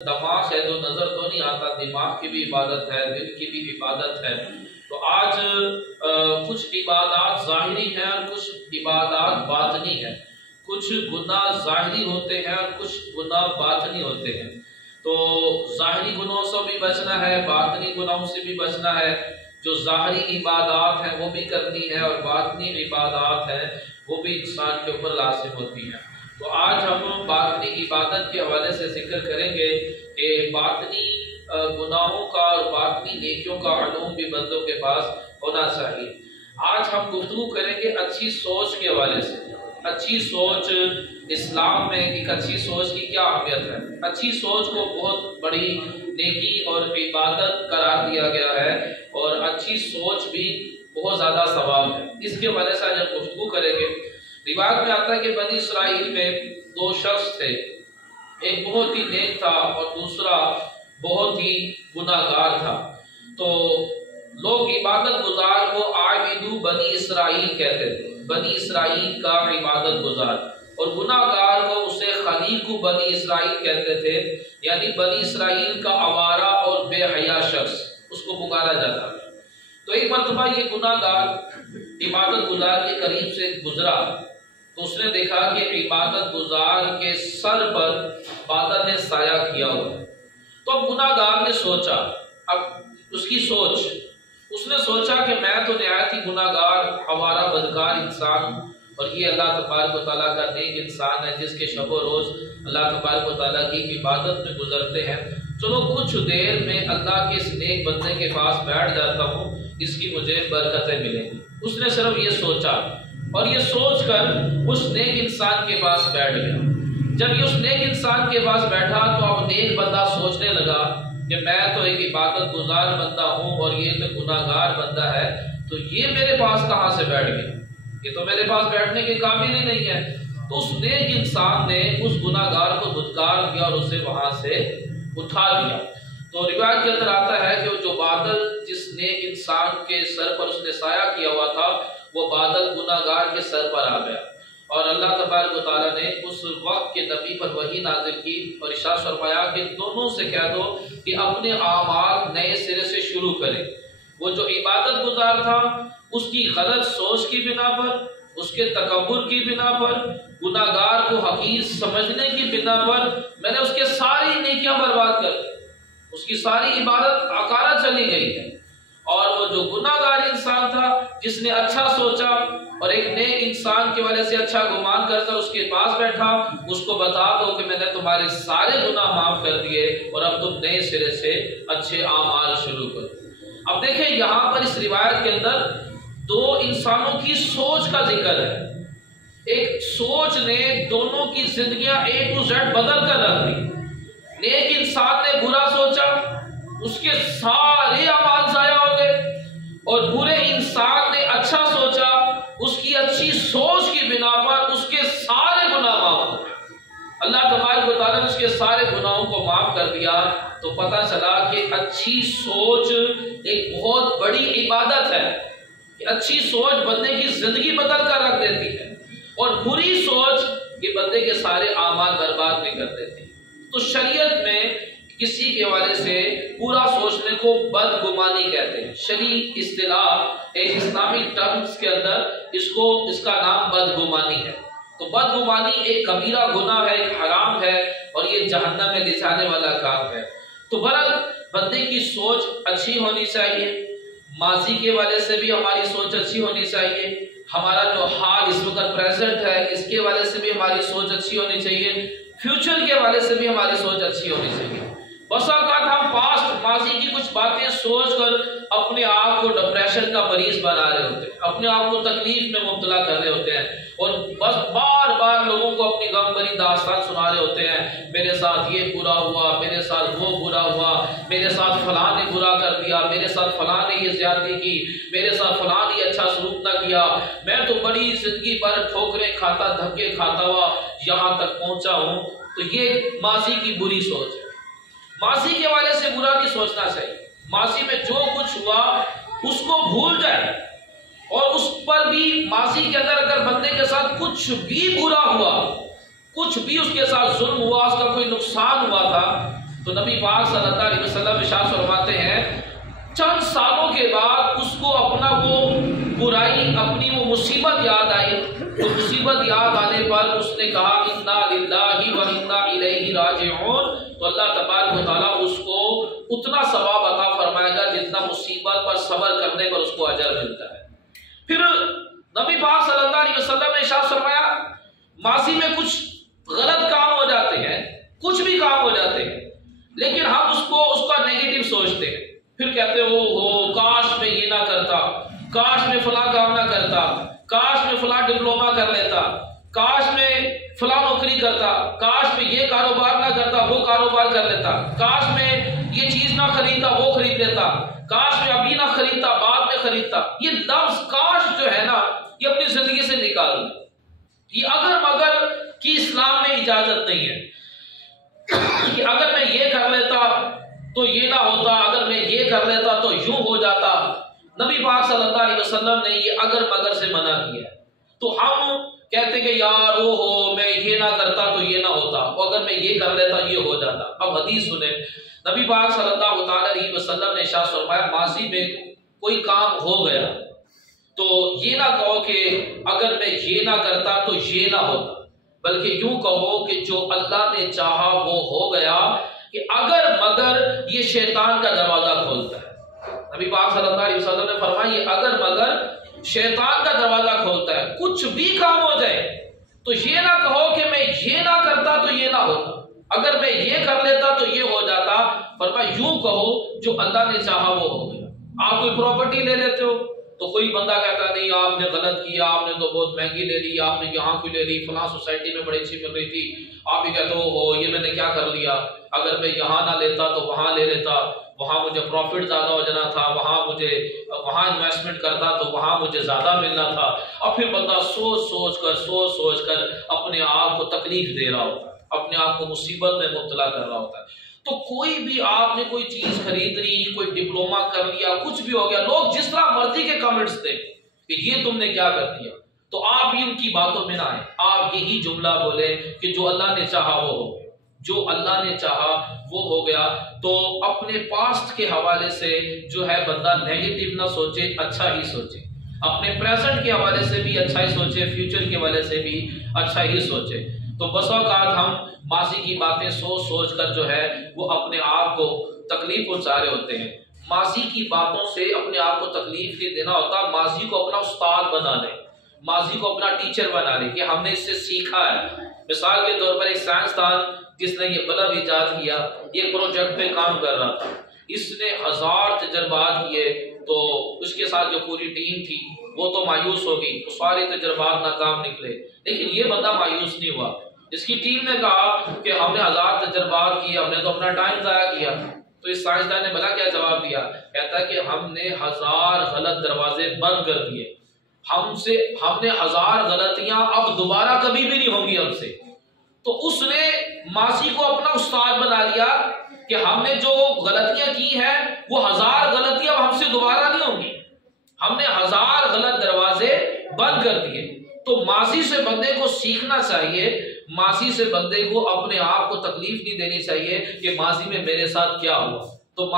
دماغ ہے جو نظر تو نہیں آتا، دماغ کی بھی عبادت ہے، دل کی بھی عبادت ہے۔ تو آج کچھ عبادات ظاہری ہیں اور کچھ عبادات باطنی ہیں، کچھ گناہ ظاہری ہوتے ہیں اور کچھ گناہ باطنی ہوتے ہیں۔ تو ظاہری گناہوں سے بھی بچنا ہے، باطنی گناہوں سے بھی بچنا ہے۔ جو ظاہری عبادات ہیں وہ بھی کرنی ہے اور باطنی عبادات ہیں وہ بھی انسان کے اوپر لازم ہوتی ہیں۔ تو آج ہم باطنی عبادت کے حوالے سے ذکر کریں گے کہ باطنی گناہوں کا اور باطنی نیکیوں کا علوم بھی بندوں کے پاس ہونا چاہیے۔ آج ہم گفتگو کریں گے اچھی سوچ کے حوالے سے۔ اچھی سوچ اسلام میں ایک اچھی سوچ کی کیا اہمیت ہے؟ اچھی سوچ کو بہت بڑی نیکی اور عبادت قرار دیا گیا ہے اور اچھی سوچ بھی بہت زیادہ ثواب ہے۔ اس کے حوالے سے آج ہم گفتگو کریں گے۔ روایت میں آتا ہے کہ بنی اسرائیل میں دو شخص تھے، ایک بہت ہی نیک تھا اور دوسرا بہت ہی گناہ گار تھا۔ تو لوگ عبادت گزار کو عابدو بنی اسرائیل کہتے تھے، بنی اسرائیل کا عبادت گزار، اور گناہ گار کو اسے خلیق بنی اسرائیل کہتے تھے، یعنی بنی اسرائیل کا آوارہ اور بے حیا شخص اس کو پکارا جاتا تھا۔ تو ایک مرتبہ یہ گناہ گار عبادت گزار کے قریب سے گزرا تو اس نے دیکھا کہ عبادت گزار کے سر پر بادل نے سایہ کیا ہوا ہے۔ تو اب گناہ گار نے سوچا، اب اس کی سوچ، اس نے سوچا کہ میں تو نہایت ہی گناہ گار آوارہ بدکار انسان ہوں اور یہ اللہ تبارک و تعالیٰ کا نیک انسان ہے جس کے شب و روز اللہ تبارک و تعالیٰ کی عبادت میں گزرتے ہیں، چلو کچھ دیر میں اللہ کے اس نیک بندے کے پاس بیٹھ جاتا ہوں، اس کی مجھے برکتیں ملیں گی۔ اس نے صرف یہ سوچا اور یہ سوچ کر اس نیک انسان کے پاس بیٹھ گیا۔ جب یہ اس نیک انسان کے پاس بیٹھا تو اب نیک بندہ سوچنے لگا کہ میں تو ایک عبادت گزار بندہ ہوں اور یہ تو گناہ گار بندہ ہے، تو یہ میرے پاس کہاں سے بیٹھ گیا؟ یہ تو میرے پاس بیٹھنے کے قابل ہی نہیں ہے۔ تو اس نیک انسان نے اس گناہ گار کو دھتکار دیا اور اسے وہاں سے اٹھا دیا۔ تو روایت کے اندر آتا ہے کہ جو بادل جس نیک انسان کے سر پر اس نے سایہ کیا ہوا تھا وہ بادل گناہ گار کے سر پر آ گیا، اور اللہ تبارک و تعالیٰ نے اس وقت کے نبی پر وحی نازل کی اور ارشاد فرمایا کہ دونوں سے کہہ دو کہ اپنے اعمال نئے سرے سے شروع کریں۔ وہ جو عبادت گزار تھا اس کی غلط سوچ کی بنا پر، اس کے تکبر کی بنا پر، گناہ گار کو حقیر سمجھنے کی بنا پر میں نے اس کے ساری نیکیاں برباد کر دی، اس کی ساری عبادت اکارا چلی گئی ہے۔ اور وہ جو گناہ گار انسان تھا جس نے اچھا سوچا اور ایک نیک انسان کی وجہ سے اچھا گمان کر کر اس کے پاس بیٹھا، اس کو بتا دو کہ میں نے تمہارے سارے گناہ معاف کر دیے اور اب تم نئے سرے سے اچھے اعمال شروع کرو۔ اب دیکھیں یہاں پر اس روایت کے اندر دو انسانوں کی سوچ کا ذکر ہے۔ ایک سوچ نے دونوں کی زندگیاں A to Z بدل کر رکھ دی۔ نیک انسان نے برا سوچا، اس کے سارے اعمال ضائع ہو گئے، اور برے انسان نے اچھا سوچا، اس کی اچھی سوچ کی بنا پر اس کے سارے گناہ معاف ہو گئے۔ اللہ تبارک و تعالیٰ نے اس کے سارے گناہوں کو معاف کر دیا۔ تو پتہ چلا کہ اچھی سوچ ایک بہت بڑی عبادت ہے کہ اچھی سوچ بندے کی زندگی بدل کر رکھ دیتی ہے، اور بری سوچ یہ بندے کے سارے اعمال برباد بھی کر دیتی ہے۔ تو شریعت میں کسی کے حوالے سے برا سوچنے کو بدگمانی کہتے ہیں۔ شرعی اصطلاح ایک اسلامی ٹرمز کے اندر اس کا نام بدگمانی ہے۔ تو بدگمانی ایک کبیرہ گناہ ہے، ایک حرام ہے، اور یہ جہنم میں لے جانے والا کام ہے۔ تو بہرحال بندے کی سوچ اچھی ہونی چاہیے، ماضی کے حوالے سے بھی ہماری سوچ اچھی ہونی چاہیے، ہمارا جو حال اس وقت پریزنٹ ہے اس کے حوالے سے بھی ہماری سوچ اچھی ہونی چاہیے، فیوچر کے حوالے سے بھی ہماری سوچ اچھی ہونی چاہیے۔ بس اوقات ہم پاسٹ ماضی کی کچھ باتیں سوچ کر اپنے آپ کو ڈپریشن کا مریض بنا رہے ہوتے ہیں، اپنے آپ کو تکلیف میں مبتلا کر رہے ہوتے ہیں، اور بس بار بار لوگوں کو اپنی غم بھری داستان سنا رہے ہوتے ہیں، میرے ساتھ یہ برا ہوا، میرے ساتھ وہ برا ہوا، میرے ساتھ فلاں نے برا کر دیا، میرے ساتھ فلاں نے یہ زیادتی کی، میرے ساتھ فلاں نے اچھا سلوک نہ کیا، میں تو بڑی زندگی بھر ٹھوکریں کھاتا دھکے کھاتا ہوا یہاں تک پہنچا ہوں۔ تو یہ ماضی کی بری سوچ ہے۔ ماضی کے حوالے سے برا نہیں سوچنا چاہیے۔ ماضی میں جو کچھ ہوا اس کو بھول جائے، اور اس پر بھی ماضی کے اندر اگر بندے کے ساتھ کچھ بھی برا ہوا، کچھ بھی اس کے ساتھ ظلم ہوا، اس کا کوئی نقصان ہوا تھا، تو نبی پاک صلی اللہ علیہ وسلم ارشاد فرماتے ہیں چند سالوں کے بعد اس کو اپنا وہ برائی، اپنی وہ مصیبت یاد آئی. تو مصیبت یاد آنے پر اس نے کہا انا للہ و انا الیہ راجعون. تو اللہ تبارک و تعالیٰ اس کو اتنا ثواب عطا فرمائے گا جتنا مصیبت پر صبر کرنے پر اس کو اجر ملتا ہے. پھر نبی پاک صلی اللہ علیہ وسلم نے ارشاد فرمایا ماضی میں کچھ غلط کام ہو جاتے ہیں، کچھ بھی کام ہو جاتے ہیں، لیکن ہم اس کا نیگیٹو سوچتے ہیں. پھر کہتے ہو کاش میں یہ نہ کرتا، کاش میں فلاں کام نہ کرتا، کاش میں فلاں ڈپلوما کر لیتا، کاش میں فلاں نوکری کرتا، کاش میں یہ کاروبار نہ کرتا وہ کاروبار کر لیتا، کاش میں یہ چیز نہ خریدتا وہ خرید لیتا، کاش میں ابھی نہ خریدتا بعد میں خریدتا. یہ لفظ کاش جو ہے نا یہ اپنی زندگی سے نکال دیں. یہ اگر مگر کی اسلام میں اجازت نہیں ہے کہ اگر میں یہ کر لیتا تو یہ نہ ہوتا، اگر میں یہ کر لیتا تو یوں ہو جاتا. نبی پاک صلی اللہ علیہ وسلم نے یہ اگر مگر سے منع کیا. تو ہم کہتے کہ یار میں یہ نہ کرتا تو یہ نہ ہوتا، اور اگر میں یہ کر لیتا یہ ہو جاتا. اب حدیث سنیں، نبی پاک صلی اللہ تعالی علیہ وسلم نے ارشاد فرمایا ماضی میں کوئی کام ہو گیا تو یہ نہ کہو کہ اگر میں یہ نہ کرتا تو یہ نہ ہوتا، بلکہ یوں کہو کہ جو اللہ نے چاہا وہ ہو گیا، کہ اگر مگر یہ شیطان کا دروازہ کھولتا ہے. نبی پاک صلی اللہ علیہ وسلم نے فرمایا یہ اگر مگر شیطان کا دروازہ کھولتا ہے، کچھ بھی کام ہو جائے تو یہ نہ کہو کہ میں یہ نہ کرتا تو یہ نہ ہوتا، اگر میں یہ کر لیتا تو یہ ہو جاتا. فرمایا یوں کہو جو اللہ نے چاہا وہ ہو گیا. آپ کوئی پراپرٹی لے لیتے ہو تو کوئی بندہ کہتا نہیں آپ نے غلط کیا، آپ نے تو بہت مہنگی لے لی، آپ نے یہاں کیوں لے لی، فلاں سوسائٹی میں بڑی اچھی مل رہی تھی. آپ ہی کہتے ہو یہ میں نے کیا کر لیا، اگر میں یہاں نہ لیتا تو وہاں لے لیتا، وہاں مجھے پروفٹ زیادہ ہو جانا تھا، وہاں انویسٹمنٹ کرتا تو وہاں مجھے زیادہ ملنا تھا. اور پھر بندہ سوچ سوچ کر اپنے آپ کو تکلیف دے رہا ہوتا ہے، اپنے آپ کو مصیبت میں مبتلا کر رہا ہوتا ہے. تو کوئی بھی آپ نے کوئی چیز خرید لی، کوئی ڈپلوما کر لیا، کچھ بھی ہو گیا، لوگ جس طرح مرضی کے کمنٹس دیں کہ یہ تم نے کیا کر دیا، تو آپ بھی ان کی باتوں میں نہ آئیں. آپ یہی جملہ بولیں کہ جو اللہ نے چاہا وہ ہو گیا، جو اللہ نے چاہا وہ ہو گیا. تو اپنے پاسٹ کے حوالے سے جو ہے بندہ نیگیٹو نہ سوچے، اچھا ہی سوچے. اپنے پریزنٹ کے حوالے سے بھی اچھا ہی سوچے، فیوچر کے حوالے سے بھی اچھا ہی سوچے. تو بس اوقات ہم ماضی کی باتیں سوچ کر جو ہے وہ اپنے آپ کو تکلیف پہنچا رہے ہوتے ہیں. ماضی کی باتوں سے اپنے آپ کو تکلیف نہیں دینا ہوتا. ماضی کو اپنا استاد بنا لیں، ماضی کو اپنا ٹیچر بنا لیں کہ ہم نے اس سے سیکھا ہے. مثال کے طور پر ایک سائنسدان جس نے یہ بلب ایجاد کیا، یہ پروجیکٹ پہ کام کر رہا تھا، اس نے 1000 تجربات کیے، تو اس کے ساتھ جو پوری ٹیم تھی وہ تو مایوس ہو گئی، تو سارے تجربات ناکام نکلے. لیکن یہ بندہ مایوس نہیں ہوا. اس کی ٹیم نے کہا کہ ہم نے 1000 تجربات کیے، ہم نے تو اپنا ٹائم ضائع کیا. تو اس سائنسدان نے بھلا کیا جواب دیا؟ کہتا ہے کہ ہم نے 1000 غلط دروازے بند کر دیے، ہم نے 1000 غلطیاں اب دوبارہ کبھی بھی نہیں ہوں گی ہم سے. تو اس نے ماضی کو اپنا استاد بنا لیا کہ ہم نے جو غلطیاں کی ہیں وہ 1000 غلطیاں اب ہم سے دوبارہ نہیں ہوں گی، ہم نے 1000 غلط دروازے بند کر دیے. تو ماضی سے بندے کو سیکھنا چاہیے، ماضی سے بندے کو اپنے آپ کو تکلیف نہیں دینی چاہیے کہ ماضی میں میرے ساتھ کیا ہوا. تو